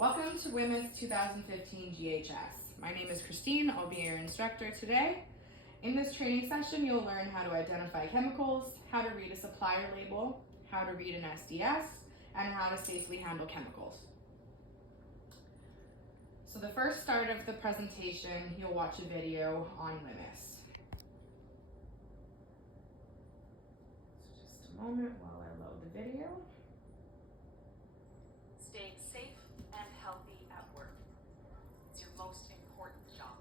Welcome to Whmis 2015 GHS. My name is Christine. I'll be your instructor today. In this training session, you'll learn how to identify chemicals, how to read a supplier label, how to read an SDS, and how to safely handle chemicals. So the first start of the presentation, you'll watch a video on Whmis. So just a moment while I load the video. Staying safe and healthy at work. It's your most important job.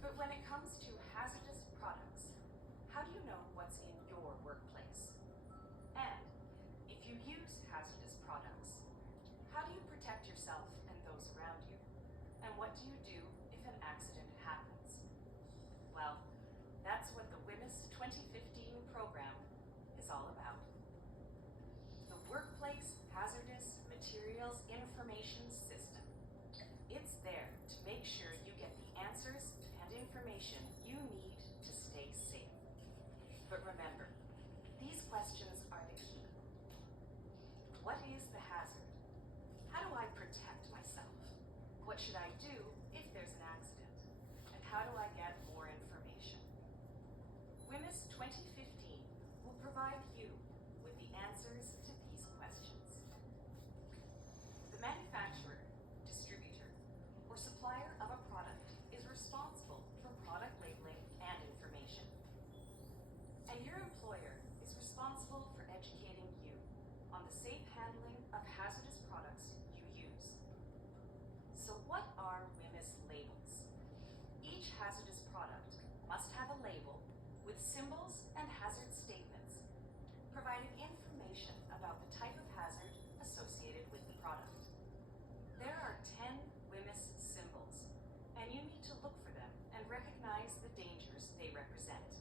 But when it comes to hazardous products, how do you know what's in your workplace? And if you use hazardous products, how do you protect yourself and those around you? And what do you do if an accident happens? Well, that's what the Whmis 2015 program is all about. The Workplace Hazardous Materials Information System. It's there to make sure you get the answers and information you need to stay safe. But remember, these questions are the key. What is the hazard? How do I protect myself? What should I do if there's an accident? And how do I get more information? Whmis 2015 will provide you with the answers to these questions. The manufacturer, distributor, or supplier of a product is responsible for product labeling and information. And your employer is responsible for educating you on the safe handling of hazardous products you use. So what are Whmis labels? Each hazardous product must have a label with symbols and hazard statements, providing information about the type of hazard associated with the product. There are 10 Whmis symbols, and you need to look for them and recognize the dangers they represent.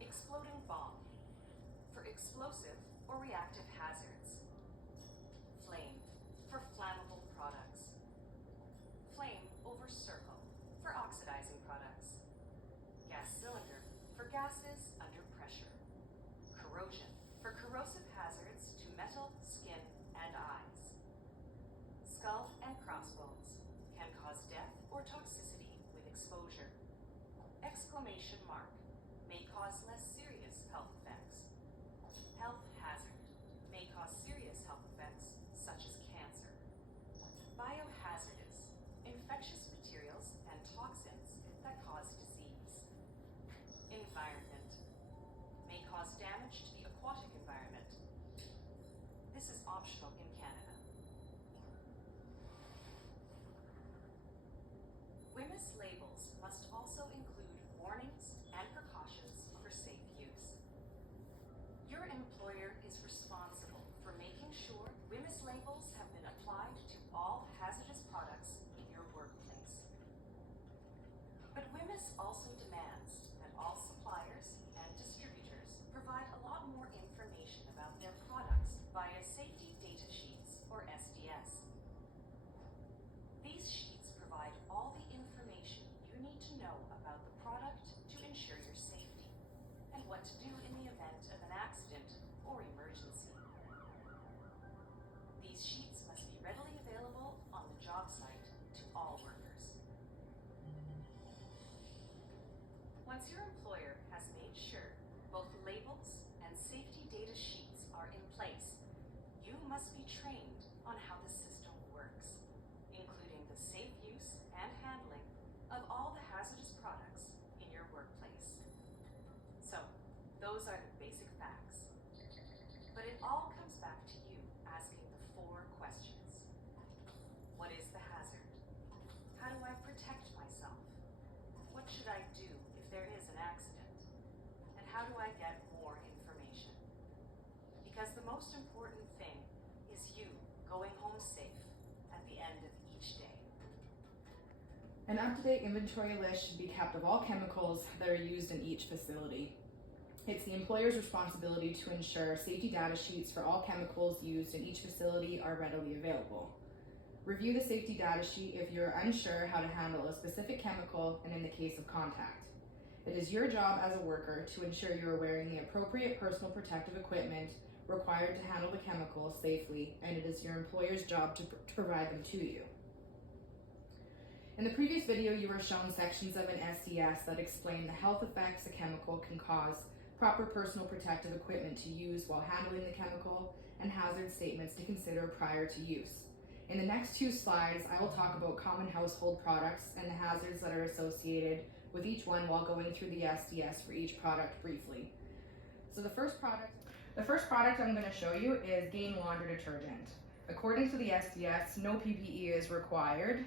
Exploding bomb, for explosive or reactive hazards. Flame, for flammable products. Flame over circle, for oxidizing products. Gas cylinder, for gases under pressure. Corrosion, for corrosive hazards to metal, skin, and eyes. Skull and crossbones can cause death or toxicity with exposure. Exclamation mark may cause less serious health effects. Health hazard may cause serious health effects such as cancer. Biohazardous, infectious materials and toxins that cause disease. Environment may cause damage to the aquatic environment. This is optional in Canada. Whmis labels must also include warnings and precautions for safe use. Your employer is responsible for making sure Whmis labels have been applied to all hazardous products in your workplace. But Whmis also demands that all suppliers and distributors provide a lot more information about their products via safety data sheets or SDS. These sheets provide all the information you need to know about the product to ensure your safety and what to do in the event of an accident or emergency. These sheets must be readily available on the job site to all workers. Once your employer has made sure both labels and safety data sheets are in place, you must be trained on how the system works, including the safe use and handling of all the hazardous products in your workplace. So, those are the basic facts. But it all comes back to you asking the 4 questions. What is the hazard? How do I protect myself? What should I do if there is an accident? And how do I get more information? Because the most important thing is you going home safe at the end of each day. An up-to-date inventory list should be kept of all chemicals that are used in each facility. It's the employer's responsibility to ensure safety data sheets for all chemicals used in each facility are readily available. Review the safety data sheet if you're unsure how to handle a specific chemical and in the case of contact. It is your job as a worker to ensure you are wearing the appropriate personal protective equipment, required to handle the chemicals safely, and it is your employer's job to provide them to you. In the previous video, you were shown sections of an SDS that explain the health effects a chemical can cause, proper personal protective equipment to use while handling the chemical, and hazard statements to consider prior to use. In the next 2 slides, I will talk about common household products and the hazards that are associated with each one while going through the SDS for each product briefly. So the first product I'm going to show you is Gain Laundry Detergent. According to the SDS, no PPE is required.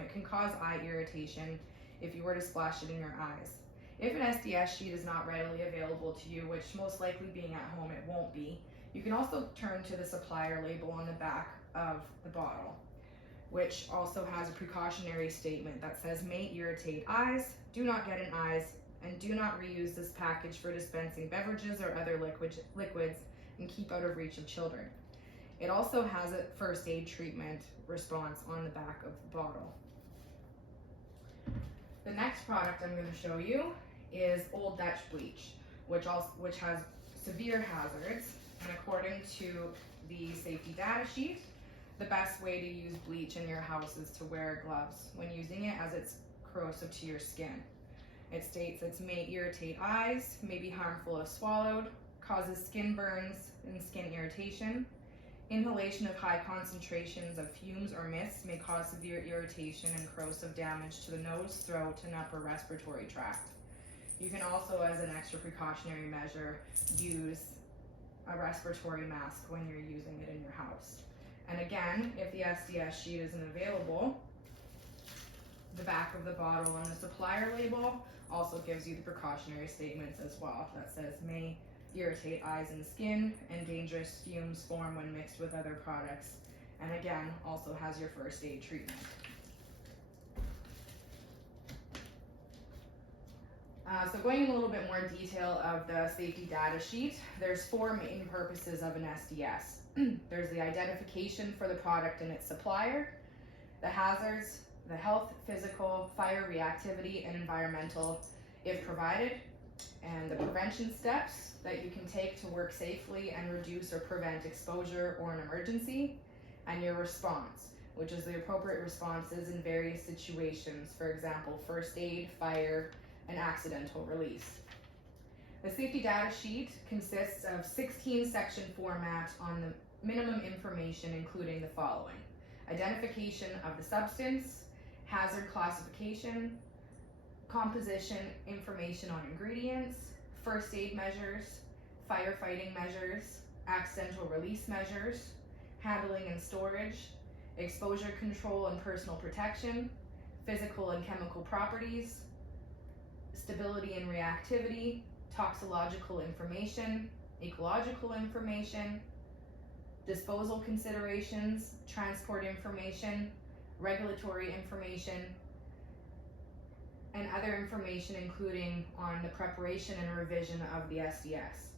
It can cause eye irritation if you were to splash it in your eyes. If an SDS sheet is not readily available to you, which most likely being at home it won't be, you can also turn to the supplier label on the back of the bottle, which also has a precautionary statement that says may irritate eyes, do not get in eyes, and do not reuse this package for dispensing beverages or other liquids, and keep out of reach of children. It also has a first aid treatment response on the back of the bottle. The next product I'm going to show you is Old Dutch bleach, which has severe hazards, and according to the safety data sheet, the best way to use bleach in your house is to wear gloves when using it, as it's corrosive to your skin. It states it may irritate eyes, may be harmful if swallowed, causes skin burns and skin irritation. Inhalation of high concentrations of fumes or mists may cause severe irritation and corrosive damage to the nose, throat, and upper respiratory tract. You can also, as an extra precautionary measure, use a respiratory mask when you're using it in your house. And again, if the SDS sheet isn't available, the back of the bottle on the supplier label also gives you the precautionary statements as well that says may irritate eyes and skin, and dangerous fumes form when mixed with other products, and again also has your first aid treatment. So going in a little bit more detail of the safety data sheet, there's 4 main purposes of an SDS. There's the identification for the product and its supplier, the hazards, the health, physical, fire reactivity, and environmental if provided, and the prevention steps that you can take to work safely and reduce or prevent exposure or an emergency, and your response, which is the appropriate responses in various situations, for example, first aid, fire, and accidental release. The safety data sheet consists of 16 section format on the minimum information, including the following: identification of the substance, hazard classification, composition information on ingredients, first aid measures, firefighting measures, accidental release measures, handling and storage, exposure control and personal protection, physical and chemical properties, stability and reactivity, toxicological information, ecological information, disposal considerations, transport information, regulatory information, and other information including on the preparation and revision of the SDS.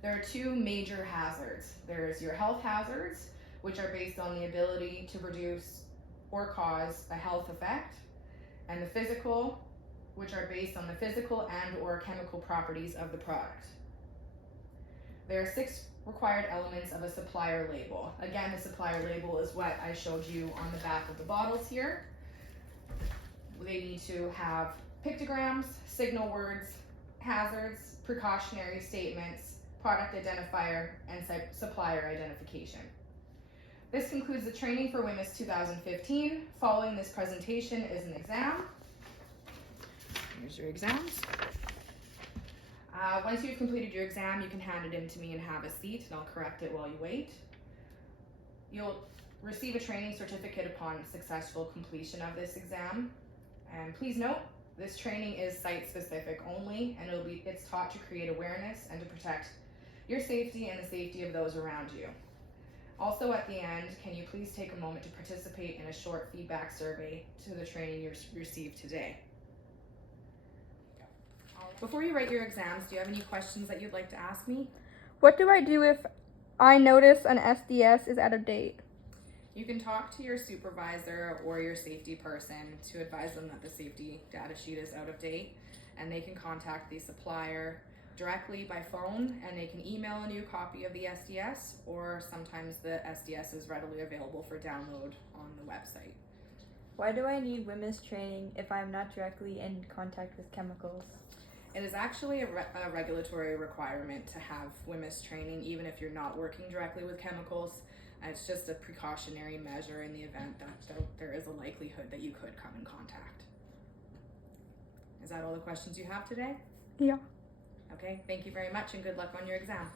There are 2 major hazards. There's your health hazards, which are based on the ability to produce or cause a health effect, and the physical, which are based on the physical and or chemical properties of the product. There are 6 required elements of a supplier label. Again, the supplier label is what I showed you on the back of the bottles here. They need to have pictograms, signal words, hazards, precautionary statements, product identifier, and supplier identification. This concludes the training for Whmis 2015. Following this presentation is an exam. Here's your exams. Once you've completed your exam, you can hand it in to me and have a seat, and I'll correct it while you wait. You'll receive a training certificate upon successful completion of this exam. And please note, this training is site-specific only, and it's taught to create awareness and to protect your safety and the safety of those around you. Also at the end, can you please take a moment to participate in a short feedback survey to the training you received today? Before you write your exams, do you have any questions that you'd like to ask me? What do I do if I notice an SDS is out of date? You can talk to your supervisor or your safety person to advise them that the safety data sheet is out of date, and they can contact the supplier directly by phone, and they can email a new copy of the SDS, or sometimes the SDS is readily available for download on the website. Why do I need Whmis training if I'm not directly in contact with chemicals? It is actually a regulatory requirement to have Whmis training, even if you're not working directly with chemicals. It's just a precautionary measure in the event that there is a likelihood that you could come in contact. Is that all the questions you have today? Yeah. Okay, thank you very much and good luck on your exam.